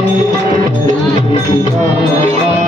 Thank you.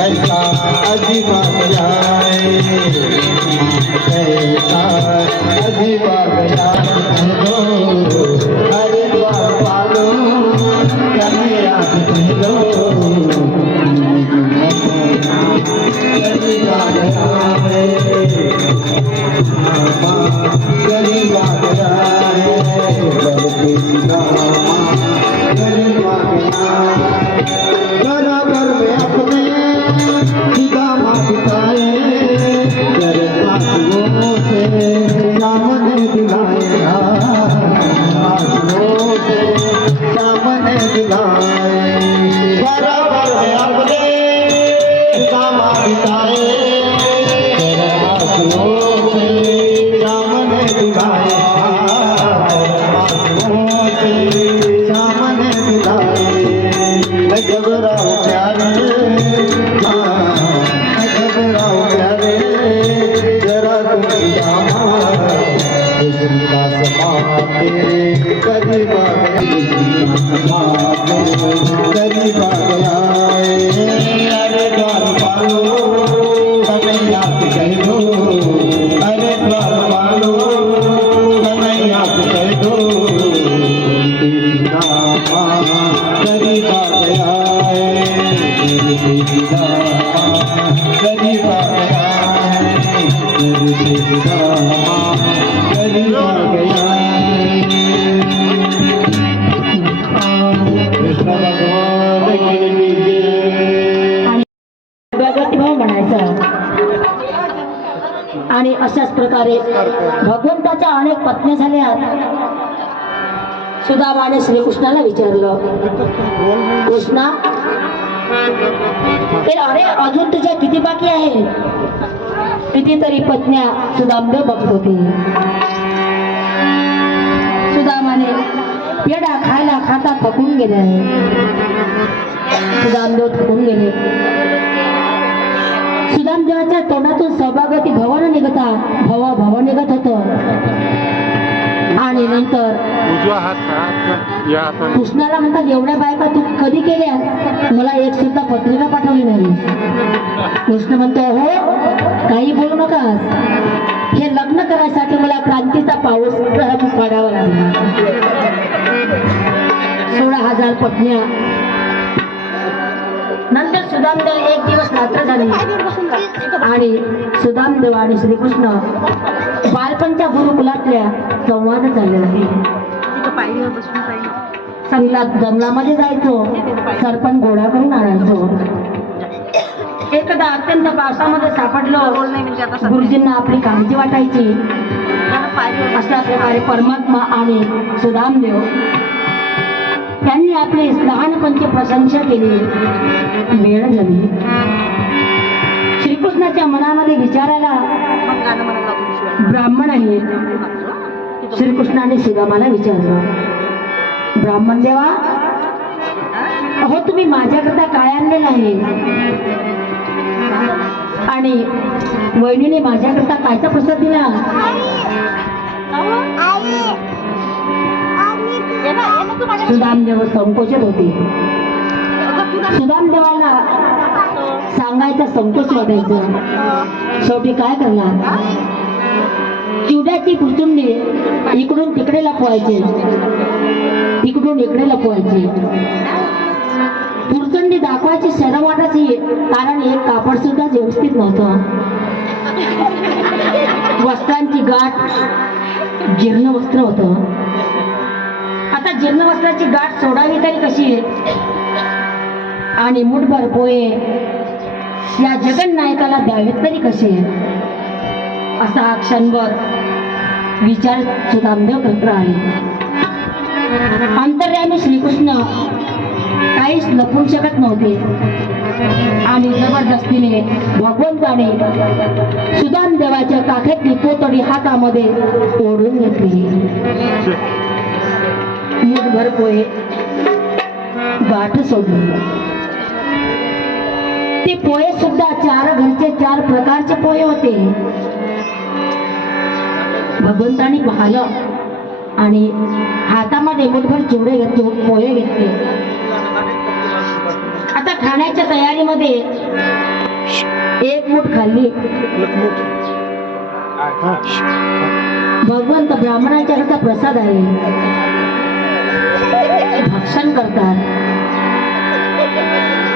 Azha अधि आणि अशाच प्रकारे भगवंताच्या अनेक पत्न्या झाल्या सुदामाने श्रीकृष्णाला विचारलं कृष्णा अरे अजून तुझ्या किती बाकी आहे कितीतरी पत्न्या सुदामदेव बघत होती सुदामाने पेडा खायला खाता थकून गेले. सुदामदेव थकून गेले. तोंडातून सौभागवती भवन निघता भवा भव निघत होत. आणि नंतर कृष्णाला म्हणतात एवढ्या बायका तू कधी केल्या? मला एक सुद्धा पत्रिका पाठवली नाही. कृष्ण म्हणतो हो काही बोलू नकास. हे लग्न करायसाठी मला क्रांतीचा पाऊस पाडावा लागला. सोळा हजार पत्न्या. नंतर सुदामदेव एक दिवस रात्र झाली आणि सुदामदेव आणि श्रीकृष्ण बालपणच्या गुरुकुलातल्या संवाद चाललेला आहे चांगला जंगलामध्ये जायचो सरपण गोळा करून आणायचो. एकदा अत्यंत पावसामध्ये सापडलो. गुरुजींना आपली काळजी वाटायची. अशा प्रकारे परमात्मा आणि सुदामदेव त्यांनी आपले आपली लहानपणची प्रशंसा केली वेळ झाली श्रीकृष्णाच्या मनामध्ये विचारायला ब्राह्मण आहे श्रीकृष्णाने सुदामाला विचारलं ब्राह्मण देवा अहो तुम्ही माझ्याकरता काय आणलेलं आहे आणि वहिनीने माझ्याकरता कायचा प्रसाद दिला सुदामदेव संकोचत होते. सुदामदेवाला सांगायचं संकोच वाटायचं. शेवटी काय करणार? चिवड्याची पुचुंडी इकडून तिकडे लपवायचे. तिकडून इकडे लपवायचे. पुरचंडी दाखवायची शरम वाटायची कारण एक कापड सुद्धा व्यवस्थित नव्हतं. वस्त्रांची गाठ जीर्ण वस्त्र होतं. त्यांना जीर्ण वस्त्राची गाठ सोडावी तरी कशी? आणि मुठभर पोहे या जगन्नायकाला द्यावेत तरी कसे असा हा क्षणभर विचार सुदामदेव करत राहिले. अंतर्यामी श्रीकृष्ण काहीच लपवू शकत नव्हते. आणि जबरदस्तीने भगवंताने सुदामदेवाच्या काखेतली पोतडी हातामध्ये ओढून घेतली. मुठभर पोहे. गाठ सोडली ते पोहे सुद्धा चार घरचे चार प्रकारचे पोहे होते. भगवंतानी पाहिलं आणि हातामध्ये मुठभर चिवडे घेतले पोहे घेतले. आता खाण्याच्या तयारीमध्ये एक मूठ खाल्ली. भगवंत ब्राह्मणाच्या प्रसाद आहे. भक्षण करतात.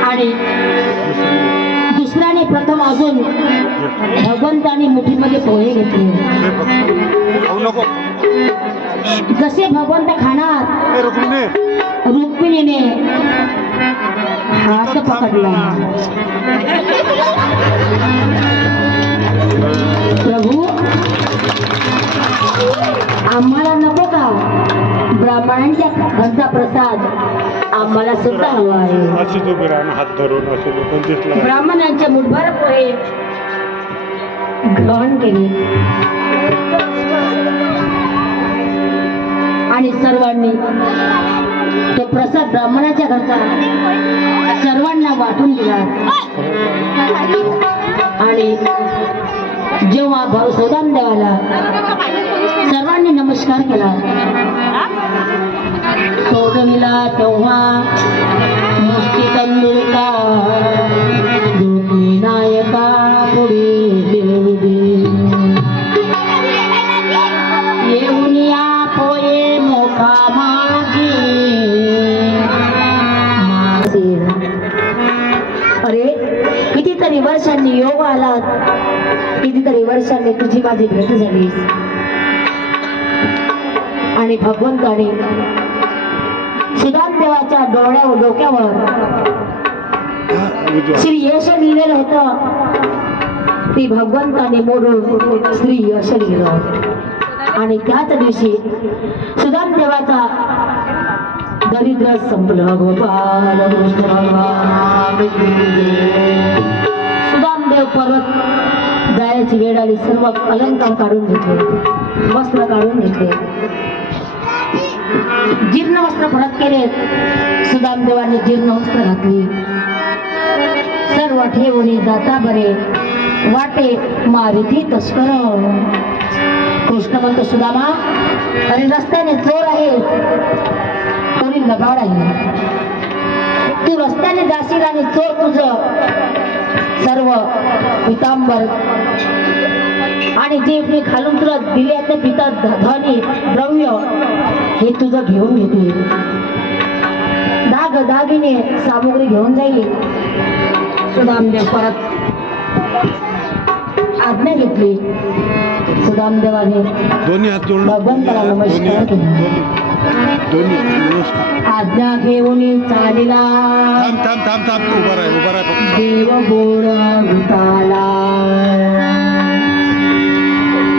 आणि दुसऱ्याने प्रथम अजून भगवंतानी मुठीमध्ये पोहे घेतले. जसे भगवंत खाणार रुक्मिणीने हात पकडला. ब्राह्मणांच्या घरचा प्रसाद आम्हाला सुद्धा हवा आहे. हात धरून ब्राह्मणांच्या मुठभर पोहे ग्रहण केले. आणि सर्वांनी तो प्रसाद ब्राह्मणाच्या घरचा सर्वांना वाटून दिला. आणि जेव्हा भाऊ सौदाम देवाला सर्वांनी नमस्कार केला. सोडविला तेव्हा मुष्टी तंदुरका कितीतरी वर्षांनी योग आलात कितीतरी वर्षांनी तुझी माझी भेट झाली. आणि भगवंताने सुदाम देवाच्या डोळ्यावर डोक्यावर श्री यश लिहिलेलं होत. ती भगवंताने मोडून श्री यश लिहिलं आणि त्याच दिवशी सुदान देवाचा दरिद्र संपलं. गोपाल कृष्ण महादेव परत जायची वेळ आली सर्व अलंकार काढून घेतले. वस्त्र काढून घेतले. जीर्ण वस्त्र परत केले. सुदामदेवाने जीर्ण वस्त्र घातली. सर्व ठेवून जाता बरे. वाटे मारुती तस्कर. कृष्ण म्हणतो सुदामा अरे रस्त्याने चोर आहे. तरी लबाड आहे तू रस्त्याने जाशील आणि चोर तुझं सर्व पितांबर. आणि जे मी घालून तुला दिले ते पिता धनी द्रव्य हे तुझं घेऊन घेते. दाग दागिने सामुग्री घेऊन जाईल. सुदामदेव परत आज्ञा घेतली. सुदामदेवाने दोन्ही हात जोडून. भगवंताला नमस्कार केला. आज्ञा घेऊन चालिला. थांब थांब थांब थांब. तू उभा राह उभा राह देव गोड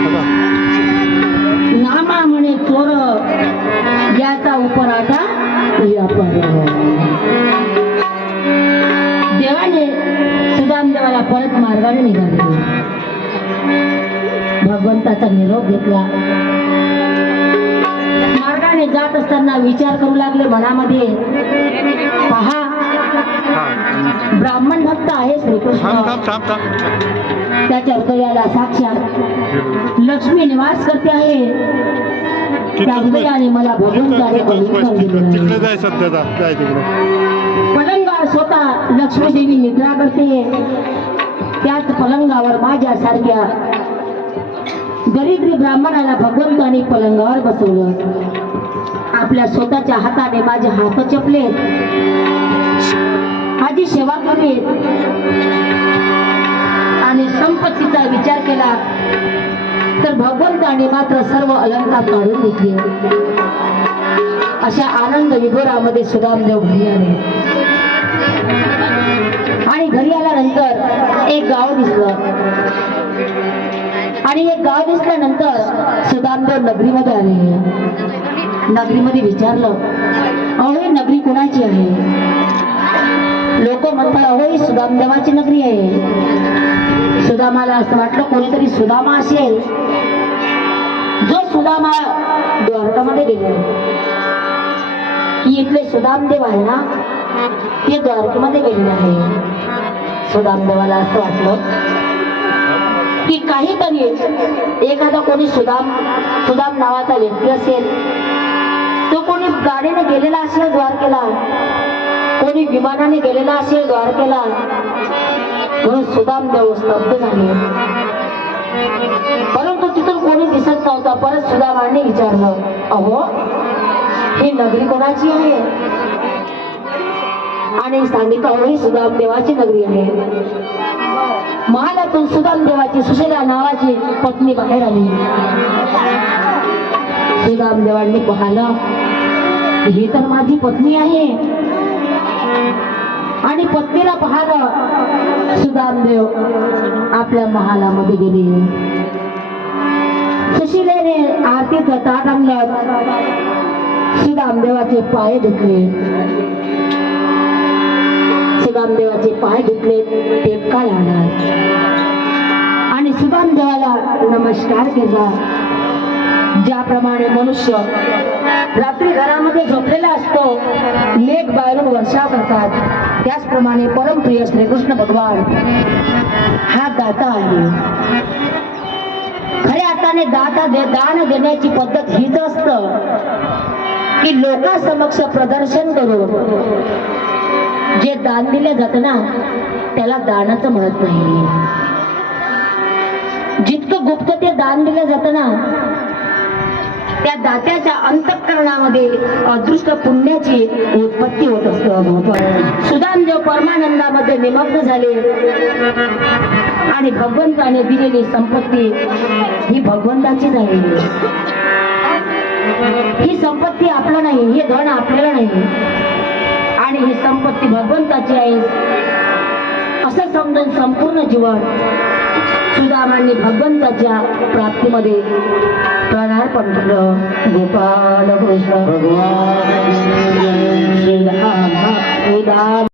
बघा. नामा म्हणे चोर. याचा उपराटा व्यापार. देवाने सुदाम देवाला परत मार्गाने निघाले. भगवंताचा निरोप घेतला. मार्गाने जात असताना विचार करू लागले मनामध्ये. पहा हा. ब्राह्मण भक्त आहे श्रीकृष्ण. त्याच्या हृदयाला साक्षात लक्ष्मी निवास करते आहे. त्या. हृदयाने मला पलंगावर स्वतः लक्ष्मी देवी निद्रा करते. त्याच पलंगावर माझ्यासारख्या गरीब ब्राह्मणाला भगवंताने पलंगावर बसवलं. आपल्या स्वतःच्या हाताने माझे हात चपले माझी सेवा केली आणि संपत्तीचा विचार केला. तर भगवंताने मात्र सर्व अलंकार काढून घेतले. अशा आनंद विभोरामध्ये सुदामदेव घरी आले. आणि घरी आल्यानंतर एक गाव दिसलं. आणि एक गाव दिसल्यानंतर सुदामदेव नगरीमध्ये आले. नगरीमध्ये विचारलं अहो नगरी कोणाची आहे? लोक म्हणतात अहो ही सुदामदेवाची नगरी आहे. सुदामाला असं वाटलं कोणीतरी सुदामा असेल जो सुदामा द्वारकामध्ये गेले की इथले सुदामदेव आहे ना ते द्वारकामध्ये गेलेले आहे. सुदामदेवाला असं वाटलं की काहीतरी एखादा कोणी सुदाम सुदाम नावाचा व्यक्ती असेल गाडीने गेलेला असेल द्वारकेला कोणी विमानाने गेलेला असेल द्वारकेला म्हणून सुदामदेव स्तब्ध झाले. परंतु तिथून कोणी दिसत नव्हता परत सुदामाने विचारलं अहो ही नगरी कोणाची आहे? आणि सांगितलं अहो ही सुदाम देवाची नगरी आहे. महालातून सुदाम देवाची सुशेला नावाची पत्नी बाहेर आली. सुदाम देवांनी पाहिलं ही तर माझी पत्नी आहे. आणि पत्नीला पाहिलं सुदामदेव आपल्या महालामध्ये गेले. सुशिलेने आरतीचं ताट आणलं. सुदामदेवाचे पाय धुतले सुदामदेवाचे पाय धुतले काय आणणार आणि सुदामदेवाला नमस्कार केला. ज्याप्रमाणे मनुष्य रात्री घरामध्ये झोपलेला असतो लेख बाहेरून वर्षा करतात. त्याचप्रमाणे परमप्रिय श्रीकृष्ण भगवान हा दाता आहे. खऱ्या अर्थाने दाता दे दान देण्याची पद्धत हीच असत की लोकांसमक्ष प्रदर्शन करून जे दान दिले जात ना त्याला दानाचं म्हणत नाही जितकं गुप्त ते दान दिलं जात ना त्या दात्याच्या अंतःकरणामध्ये अदृष्ट पुण्याची उत्पत्ती होत असतं. सुदामदेव परमानंदामध्ये निमग्न झाले. आणि भगवंताने दिलेली संपत्ती ही भगवंताचीच आहे. ही संपत्ती आपलं नाही हे धन आपल्याला नाही. आणि ही संपत्ती भगवंताची आहे. असं समजून संपूर्ण जीवन सुदामांनी भगवंताच्या प्राप्तीमध्ये प्राणार्पण केलं गोपाल कृष्ण. भगवान